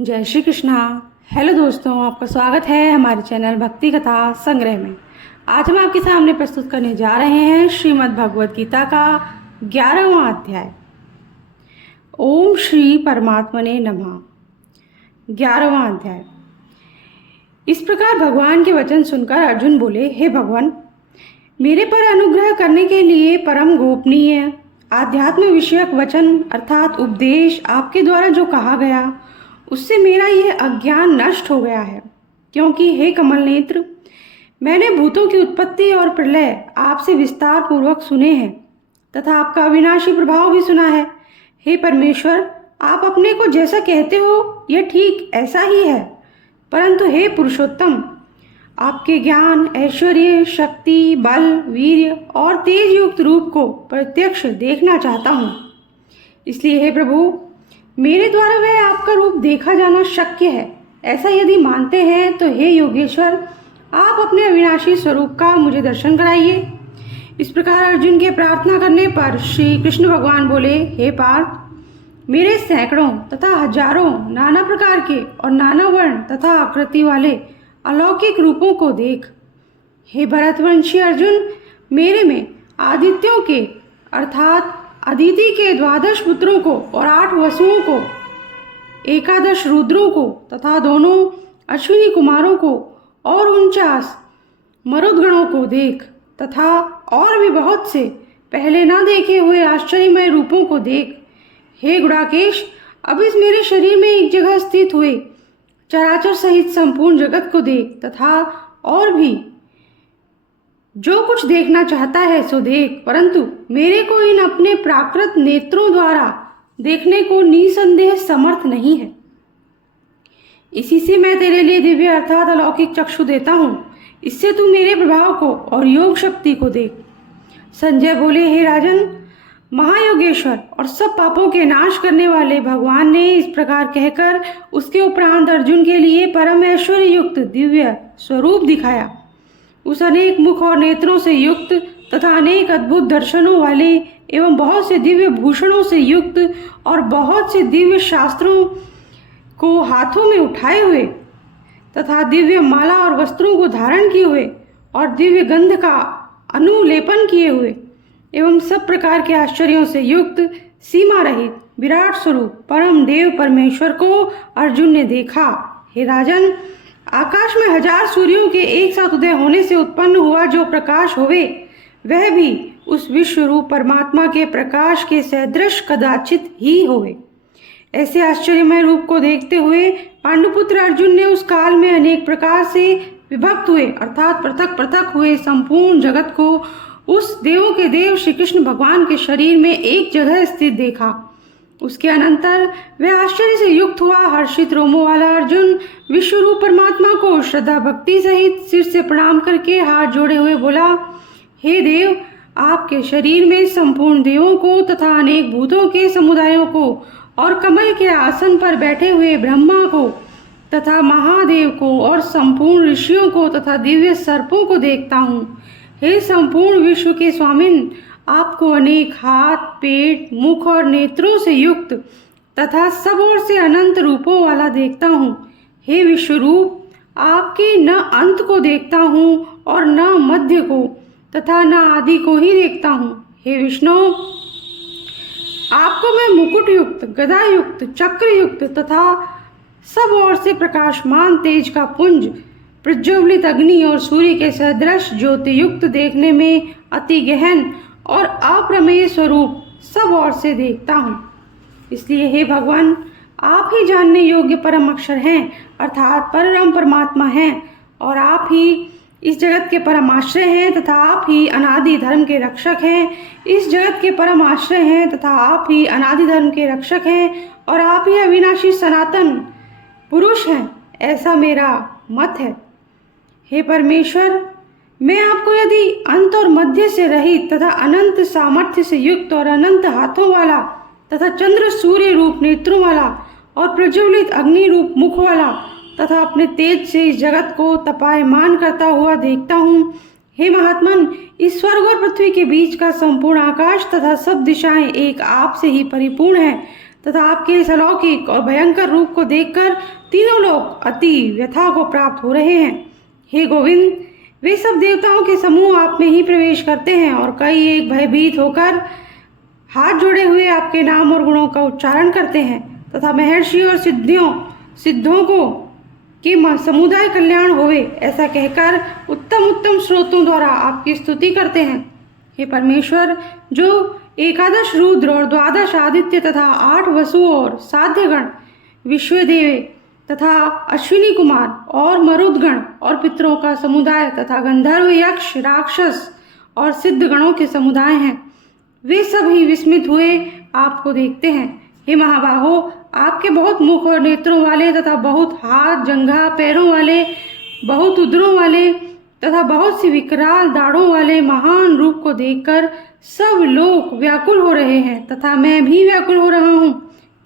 जय श्री कृष्णा। हेलो दोस्तों, आपका स्वागत है हमारे चैनल भक्ति कथा संग्रह में। आज हम आपके सामने प्रस्तुत करने जा रहे हैं श्रीमद् भगवद गीता का 11वां अध्याय। ओम श्री परमात्मने नमः। 11वां अध्याय। इस प्रकार भगवान के वचन सुनकर अर्जुन बोले, हे भगवान, मेरे पर अनुग्रह करने के लिए परम गोपनीय आध्यात्म विषयक वचन अर्थात उपदेश आपके द्वारा जो कहा गया उससे मेरा यह अज्ञान नष्ट हो गया है। क्योंकि हे कमल नेत्र, मैंने भूतों की उत्पत्ति और प्रलय आपसे विस्तार पूर्वक सुने हैं तथा आपका अविनाशी प्रभाव भी सुना है। हे परमेश्वर, आप अपने को जैसा कहते हो यह ठीक ऐसा ही है, परंतु हे पुरुषोत्तम, आपके ज्ञान, ऐश्वर्य, शक्ति, बल, वीर्य और तेज युक्त रूप को प्रत्यक्ष देखना चाहता हूँ। इसलिए हे प्रभु, मेरे द्वारा वह आपका रूप देखा जाना शक्य है। ऐसा यदि मानते हैं तो हे योगेश्वर, आप अपने अविनाशी स्वरूप का मुझे दर्शन कराइए। इस प्रकार अर्जुन के प्रार्थना करने पर श्री कृष्ण भगवान बोले, हे पार्थ, मेरे सैकड़ों तथा हजारों नाना प्रकार के और नाना वर्ण तथा आकृति वाले अलौकिक रूपों को देख। हे भरतवंशी अर्जुन, मेरे में आदित्यों के अर्थात अदिति के 12 पुत्रों को और 8 वसुओं को, 11 रुद्रों को तथा दोनों अश्विनी कुमारों को और 49 मरुदगणों को देख तथा और भी बहुत से पहले न देखे हुए आश्चर्यमय रूपों को देख। हे गुणाकेश, अब इस मेरे शरीर में एक जगह स्थित हुए चराचर सहित संपूर्ण जगत को देख तथा और भी जो कुछ देखना चाहता है सो देख, परंतु मेरे को इन अपने प्राकृत नेत्रों द्वारा देखने को निसंदेह समर्थ नहीं है। इसी से मैं तेरे लिए दिव्य अर्थात अलौकिक चक्षु देता हूँ। इससे तू मेरे प्रभाव को और योग शक्ति को देख। संजय बोले, हे राजन, महायोगेश्वर और सब पापों के नाश करने वाले भगवान ने इस प्रकार कहकर उसके उपरांत अर्जुन के लिए परम ऐश्वर्य युक्त दिव्य स्वरूप दिखाया। उस अनेक मुख और नेत्रों से युक्त तथा अनेक अद्भुत दर्शनों वाले एवं बहुत से दिव्य भूषणों से युक्त और बहुत से दिव्य शास्त्रों को हाथों में उठाए हुए तथा दिव्य माला और वस्त्रों को धारण किए हुए और दिव्य गंध का अनुलेपन किए हुए एवं सब प्रकार के आश्चर्यों से युक्त सीमा रहित विराट स्वरूप परम देव परमेश्वर को अर्जुन ने देखा। हे राजन, आकाश में 1000 सूर्यों के एक साथ उदय होने से उत्पन्न हुआ जो प्रकाश होवे, वह भी उस विश्व रूप परमात्मा के प्रकाश के सदृश कदाचित ही होवे। ऐसे आश्चर्यमय रूप को देखते हुए पांडुपुत्र अर्जुन ने उस काल में अनेक प्रकार से विभक्त हुए अर्थात पृथक पृथक हुए संपूर्ण जगत को उस देवों के देव श्री कृष्ण भगवान के शरीर में एक जगह स्थित देखा। उसके अनंतर वह आश्चर्य से युक्त हुआ हर्षित रोमों वाला अर्जुन विश्व रूप परमात्मा को श्रद्धा भक्ति सहित सिर से प्रणाम करके हाथ जोड़े हुए बोला, हे देव, आपके शरीर में संपूर्ण देवों को तथा अनेक भूतों के समुदायों को और कमल के आसन पर बैठे हुए ब्रह्मा को तथा महादेव को और संपूर्ण ऋषियों को तथा दिव्य सर्पों को देखता हूँ। हे संपूर्ण विश्व के स्वामिन, आपको अनेक हाथ, पेट, मुख और नेत्रों से युक्त तथा सब ओर से अनंत रूपों वाला देखता हूँ। हे विश्वरूप, आपके न अंत को देखता हूँ और न मध्य को तथा न आदि को ही देखता हूँ। हे विष्णु, आपको मैं मुकुट युक्त, गदा युक्त, चक्र युक्त तथा सब ओर से प्रकाशमान तेज का पुंज, प्रज्वलित अग्नि और सूर्य के सदृश ज्योति युक्त देखने में अति गहन और अप्रमेय स्वरूप सब ओर से देखता हूँ। इसलिए हे भगवान, आप ही जानने योग्य परम अक्षर हैं अर्थात परम परमात्मा हैं और आप ही इस जगत के परम आश्रय हैं तथा आप ही अनादि धर्म के रक्षक हैं। इस जगत के परम आश्रय हैं तथा आप ही अनादि धर्म के रक्षक हैं और आप ही अविनाशी सनातन पुरुष हैं, ऐसा मेरा मत है। हे परमेश्वर, मैं आपको यदि अंत और मध्य से रहित तथा अनंत सामर्थ्य से युक्त और अनंत हाथों वाला तथा चंद्र सूर्य रूप नेत्रों वाला और प्रज्वलित अग्नि रूप मुख वाला तथा अपने तेज से इस जगत को तपायमान करता हुआ देखता हूँ। हे महात्मन, इस स्वर्ग और पृथ्वी के बीच का संपूर्ण आकाश तथा सब दिशाएं एक आप से ही परिपूर्ण है तथा आपके इस अलौकिक और भयंकर रूप को देखकर तीनों लोग अति व्यथा को प्राप्त हो रहे हैं। हे गोविंद, वे सब देवताओं के समूह आप में ही प्रवेश करते हैं और कई एक भयभीत होकर हाथ जोड़े हुए आपके नाम और गुणों का उच्चारण करते हैं तथा महर्षि और सिद्धों को कि समुदाय कल्याण होवे ऐसा कहकर उत्तम उत्तम स्रोतों द्वारा आपकी स्तुति करते हैं। हे परमेश्वर, जो एकादश रुद्र और द्वादश आदित्य तथा 8 वसु और साध्यगण, विश्वदेव तथा अश्विनी कुमार और मरुदगण और पितरों का समुदाय तथा गंधर्व, यक्ष, राक्षस और सिद्ध गणों के समुदाय हैं, वे सब ही विस्मित हुए आपको देखते हैं। हे महाबाहो, आपके बहुत मुख और नेत्रों वाले तथा बहुत हाथ, जंघा, पैरों वाले, बहुत उदरों वाले तथा बहुत सी विकराल दाढ़ों वाले महान रूप को देखकर सब लोग व्याकुल हो रहे हैं तथा मैं भी व्याकुल हो रहा हूँ,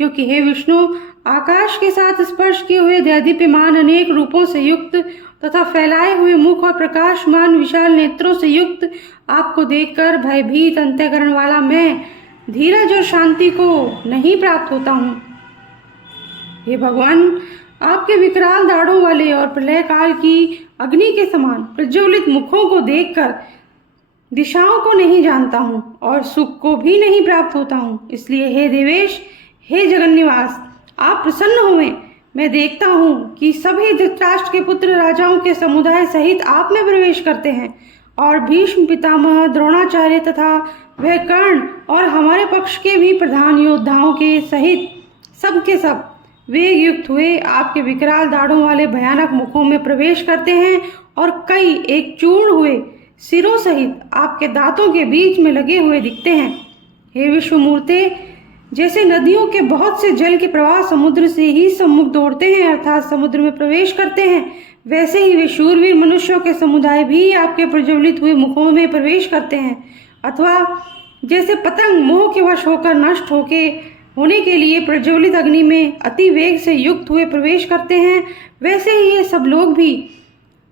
क्योंकि हे विष्णु, आकाश के साथ स्पर्श किए हुए दैदीप्यमान अनेक रूपों से युक्त तथा फैलाए हुए मुख और प्रकाशमान विशाल नेत्रों से युक्त आपको देखकर भयभीत अंतःकरण वाला मैं धीरज और शांति को नहीं प्राप्त होता हूँ। हे भगवान, आपके विकराल दाढ़ों वाले और प्रलय काल की अग्नि के समान प्रज्वलित मुखों को देखकर दिशाओं को नहीं जानता हूँ और सुख को भी नहीं प्राप्त होता हूँ। इसलिए हे देवेश, हे जगन्निवास, आप प्रसन्न हुए। मैं देखता हूँ कि सभी धृतराष्ट्र के पुत्र राजाओं के समुदाय सहित आप में प्रवेश करते हैं और भीष्म पितामह, द्रोणाचार्य तथा वह कर्ण और हमारे पक्ष के भी प्रधान योद्धाओं के सहित सबके सब वेग युक्त हुए आपके विकराल दाढ़ों वाले भयानक मुखों में प्रवेश करते हैं और कई एक चूर्ण हुए सिरों सहित आपके दांतों के बीच में लगे हुए दिखते हैं। हे विश्वमूर्ते, जैसे नदियों के बहुत से जल के प्रवाह समुद्र से ही सम्मुख दौड़ते हैं अर्थात समुद्र में प्रवेश करते हैं, वैसे ही वे शूरवीर मनुष्यों के समुदाय भी आपके प्रज्वलित हुए मुखों में प्रवेश करते हैं। अथवा जैसे पतंग मोह के वश होकर नष्ट होने के लिए प्रज्वलित अग्नि में अति वेग से युक्त हुए प्रवेश करते हैं, वैसे ही ये सब लोग भी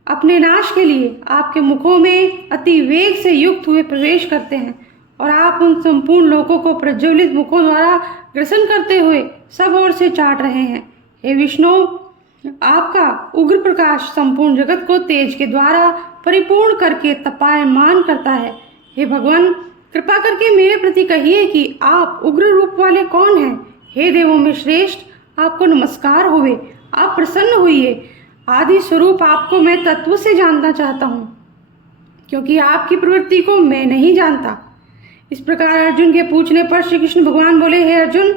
अपने नाश के लिए आपके मुखों में अति वेग से युक्त हुए प्रवेश करते हैं और आप उन संपूर्ण लोगों को प्रज्वलित मुखों द्वारा ग्रसन करते हुए सब ओर से चाट रहे हैं। हे विष्णु, आपका उग्र प्रकाश संपूर्ण जगत को तेज के द्वारा परिपूर्ण करके तपायमान करता है। हे भगवान, कृपा करके मेरे प्रति कहिए कि आप उग्र रूप वाले कौन हैं। हे देवों में श्रेष्ठ, आपको नमस्कार होवे, आप प्रसन्न होइए। आदि स्वरूप आपको मैं तत्व से जानना चाहता हूँ, क्योंकि आपकी प्रवृत्ति को मैं नहीं जानता। इस प्रकार अर्जुन के पूछने पर श्री कृष्ण भगवान बोले, हे अर्जुन,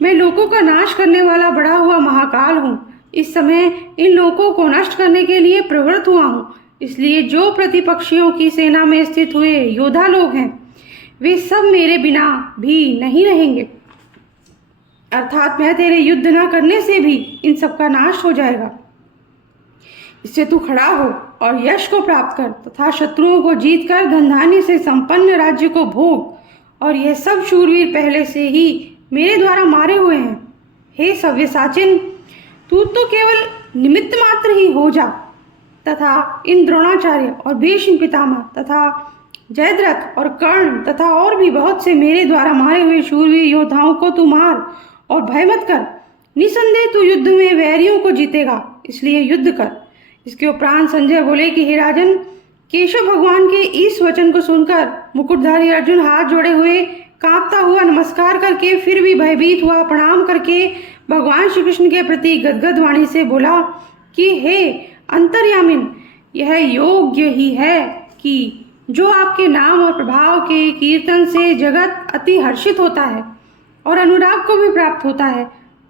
मैं लोकों का नाश करने वाला बढ़ा हुआ महाकाल हूँ। इस समय इन लोकों को नष्ट करने के लिए प्रवृत्त हुआ हूँ। इसलिए जो प्रतिपक्षियों की सेना में स्थित हुए योद्धा लोग हैं, वे सब मेरे बिना भी नहीं रहेंगे, अर्थात मैं तेरे युद्ध न करने से भी इन सब का नाश हो जाएगा। इससे तू खड़ा हो और यश को प्राप्त कर तथा शत्रुओं को जीतकर धन धान्य से संपन्न राज्य को भोग। और यह सब शूरवीर पहले से ही मेरे द्वारा मारे हुए हैं। हे सव्यसाचिन, तू तो केवल निमित्त मात्र ही हो जा तथा इन द्रोणाचार्य और भीष्म पितामह तथा जयद्रथ और कर्ण तथा और भी बहुत से मेरे द्वारा मारे हुए शूरवीर योद्धाओं को तू मार और भय मत कर। निसंदेह तू युद्ध में वैरियों को जीतेगा, इसलिए युद्ध कर। इसके उपरांत संजय बोले कि हे राजन, केशव भगवान के इस वचन को सुनकर मुकुटधारी अर्जुन हाथ जोड़े हुए कांपता हुआ नमस्कार करके फिर भी भयभीत हुआ प्रणाम करके भगवान श्री कृष्ण के प्रति गदगद वाणी से बोला कि हे अंतर्यामिन, यह योग्य ही है कि जो आपके नाम और प्रभाव के कीर्तन से जगत अति हर्षित होता है और अनुराग को भी प्राप्त होता है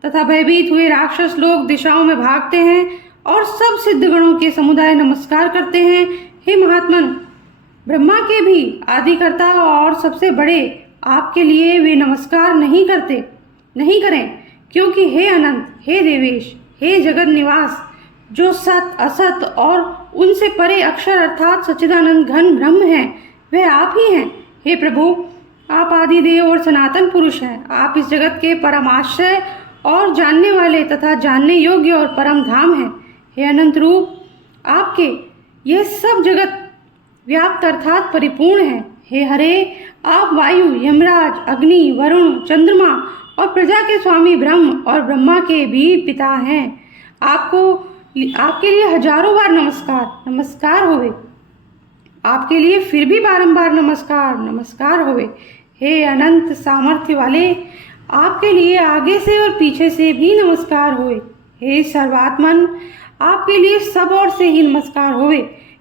तथा भयभीत हुए राक्षस लोग दिशाओं में भागते हैं और सब सिद्ध गणों के समुदाय नमस्कार करते हैं। हे महात्मन, ब्रह्मा के भी आदिकर्ता और सबसे बड़े आपके लिए वे नमस्कार नहीं करें, क्योंकि हे अनंत, हे देवेश, हे जगत निवास, जो सत असत और उनसे परे अक्षर अर्थात सच्चिदानंद घन ब्रह्म है, वह आप ही हैं। हे प्रभु, आप आदिदेव और सनातन पुरुष हैं। आप इस जगत के परमाश्रय और जानने वाले तथा जानने योग्य और परम धाम हैं। हे अनंत रूप, आपके यह सब जगत व्याप्त अर्थात परिपूर्ण है। हे हरे, आप वायु, यमराज, अग्नि, वरुण, चंद्रमा और प्रजा के स्वामी ब्रह्म और ब्रह्मा के भी पिता हैं। आपके लिए हजारों बार नमस्कार नमस्कार होवे। आपके लिए फिर भी बारंबार नमस्कार नमस्कार होवे। हे अनंत सामर्थ्य वाले, आपके लिए आगे से और पीछे से भी नमस्कार होवे। हे सर्वात्मन, आपके लिए सब ओर से ही नमस्कार होवे,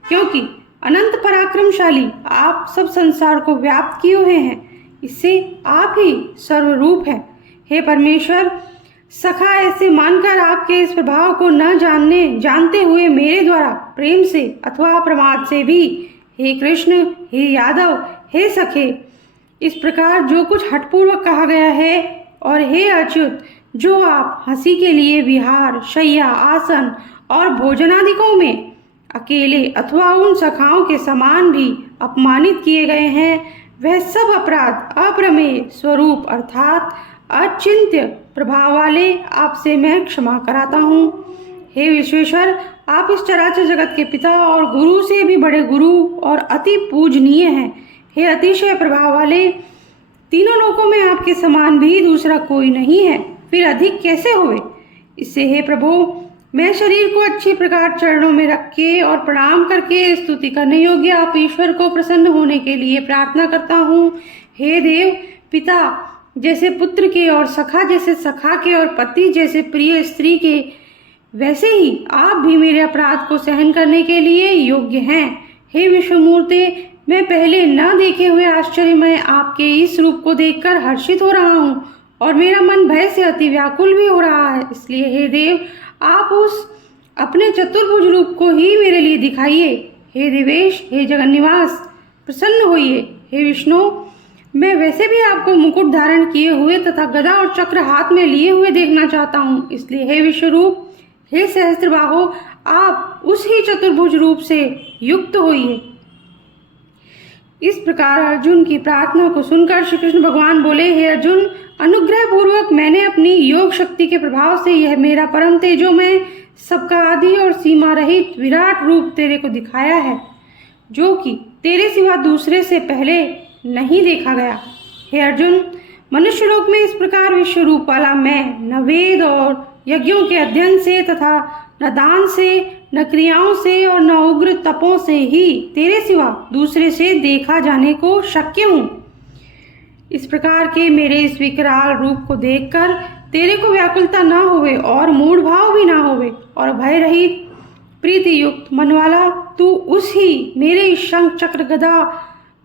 क्योंकि अनंत पराक्रमशाली आप सब संसार को व्याप्त किए हुए हैं। इससे आप ही सर्वरूप हैं। हे परमेश्वर, सखा ऐसे मानकर आपके इस प्रभाव को न जानते हुए मेरे द्वारा प्रेम से अथवा प्रमाद से भी, हे कृष्ण, हे यादव, हे सखे, इस प्रकार जो कुछ हठपूर्वक कहा गया है, और हे अच्युत, जो आप हंसी के लिए विहार, शय्या, आसन और भोजनादिकों में अकेले अथवा उन सखाओं के समान भी अपमानित किए गए हैं, वह सब अपराध अप्रमेय स्वरूप अर्थात अचिंत्य प्रभाव वाले आपसे मैं क्षमा कराता हूँ। हे विश्वेश्वर, आप इस चराचर जगत के पिता और गुरु से भी बड़े गुरु और अति पूजनीय हैं। हे अतिशय प्रभाव वाले, तीनों लोकों में आपके समान भी दूसरा कोई नहीं है, फिर अधिक कैसे हुए। इससे हे प्रभु, मैं शरीर को अच्छी प्रकार चरणों में रख के और प्रणाम करके स्तुति करने योग्य आप ईश्वर को प्रसन्न होने के लिए प्रार्थना करता हूँ। हे देव, पिता जैसे पुत्र के और सखा जैसे सखा के और पति जैसे प्रिय स्त्री के, वैसे ही आप भी मेरे अपराध को सहन करने के लिए योग्य हैं। हे विश्वमूर्ते, मैं पहले न देखे हुए आश्चर्यमय आपके इस रूप को देखकर हर्षित हो रहा हूँ और मेरा मन भय से अति व्याकुल भी हो रहा है। इसलिए हे देव, आप उस अपने चतुर्भुज रूप को ही मेरे लिए दिखाइए। हे देवेश, हे जगन्निवास, प्रसन्न होइए। हे विष्णु, मैं वैसे भी आपको मुकुट धारण किए हुए तथा गदा और चक्र हाथ में लिए हुए देखना चाहता हूँ। इसलिए हे विश्वरूप, हे सहस्त्रबाहो, आप उस ही चतुर्भुज रूप से युक्त होइए। इस प्रकार अर्जुन की प्रार्थना को सुनकर श्री कृष्ण भगवान बोले, हे अर्जुन, अनुग्रह पूर्वक मैंने अपनी योग शक्ति के प्रभाव से यह मेरा परम तेजोमय, सबका आदि और सीमा रहित विराट रूप तेरे को दिखाया है, जो कि तेरे सिवा दूसरे से पहले नहीं देखा गया। हे अर्जुन, मनुष्य लोक में इस प्रकार विश्व रूप वाला मैं न वेद और यज्ञों के अध्ययन से तथा न दान से, न क्रियाओं से और न उग्र तपों से ही तेरे सिवा दूसरे से देखा जाने को शक्य हूँ। इस प्रकार के मेरे इस विकराल रूप को देखकर तेरे को व्याकुलता न होवे और मूढ़ भाव भी ना होवे और भय रहित प्रीति युक्त मन वाला तू उस ही मेरे शंख चक्र गदा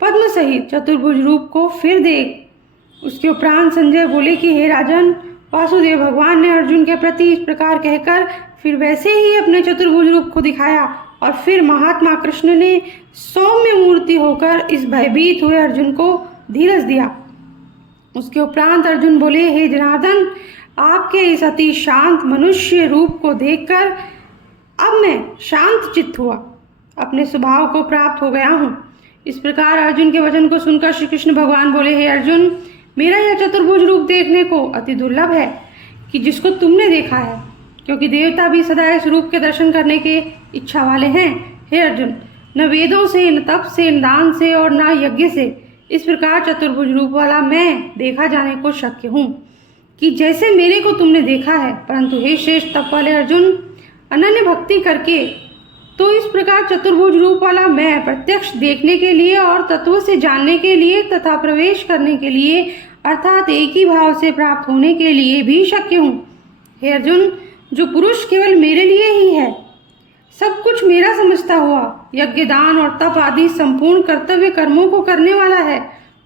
पद्म सहित चतुर्भुज रूप को फिर देख। उसके उपरांत संजय बोले कि हे राजन, वासुदेव भगवान ने अर्जुन के प्रति इस प्रकार कहकर फिर वैसे ही अपने चतुर्भुज रूप को दिखाया और फिर महात्मा कृष्ण ने सौम्य मूर्ति होकर इस भयभीत हुए अर्जुन को धीरज दिया। उसके उपरांत अर्जुन बोले, हे जनार्दन, आपके इस अति शांत मनुष्य रूप को देखकर अब मैं शांत चित्त हुआ, अपने स्वभाव को प्राप्त हो गया हूँ। इस प्रकार अर्जुन के वचन को सुनकर श्री कृष्ण भगवान बोले, हे अर्जुन, मेरा यह चतुर्भुज रूप देखने को अति दुर्लभ है कि जिसको तुमने देखा है, क्योंकि देवता भी सदा इस रूप के दर्शन करने के इच्छा वाले हैं। हे अर्जुन, न वेदों से, न तप से, न दान से और न यज्ञ से इस प्रकार चतुर्भुज रूप वाला मैं देखा जाने को शक्य हूँ कि जैसे मेरे को तुमने देखा है। परंतु हे श्रेष्ठ तप वाले अर्जुन, अनन्य भक्ति करके तो इस प्रकार चतुर्भुज रूप वाला मैं प्रत्यक्ष देखने के लिए और तत्व से जानने के लिए तथा प्रवेश करने के लिए अर्थात एक ही भाव से प्राप्त होने के लिए भी शक्य हूँ। हे अर्जुन, जो पुरुष केवल मेरे लिए ही है, सब कुछ मेरा समझता हुआ यज्ञ, दान और तप आदि संपूर्ण कर्तव्य कर्मों को करने वाला है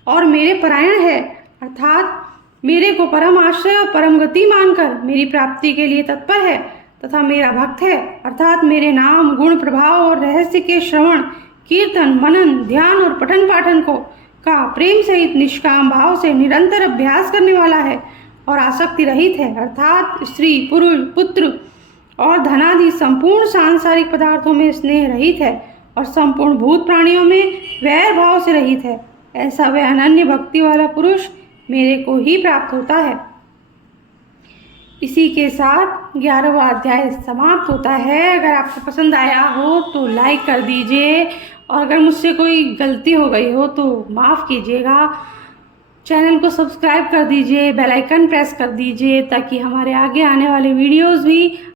और मेरे परायण है, अर्थात मेरे को परम आश्रय और परम गति मानकर मेरी प्राप्ति के लिए तत्पर है तथा मेरा भक्त है, अर्थात मेरे नाम, गुण, प्रभाव और रहस्य के श्रवण, कीर्तन, मनन, ध्यान और पठन पाठन को का प्रेम सहित निष्काम भाव से निरंतर अभ्यास करने वाला है और आसक्ति रहित है, अर्थात स्त्री, पुरुष, पुत्र और धनादि संपूर्ण सांसारिक पदार्थों में स्नेह रहित है और संपूर्ण भूत प्राणियों में वैर भाव से रहित है। ऐसा वह अनन्य भक्ति वाला पुरुष मेरे को ही प्राप्त होता है। इसी के साथ 11वां अध्याय समाप्त होता है। अगर आपको पसंद आया हो तो लाइक कर दीजिए और अगर मुझसे कोई गलती हो गई हो तो माफ़ कीजिएगा। चैनल को सब्सक्राइब कर दीजिए, बेल आइकन प्रेस कर दीजिए ताकि हमारे आगे आने वाले वीडियोस भी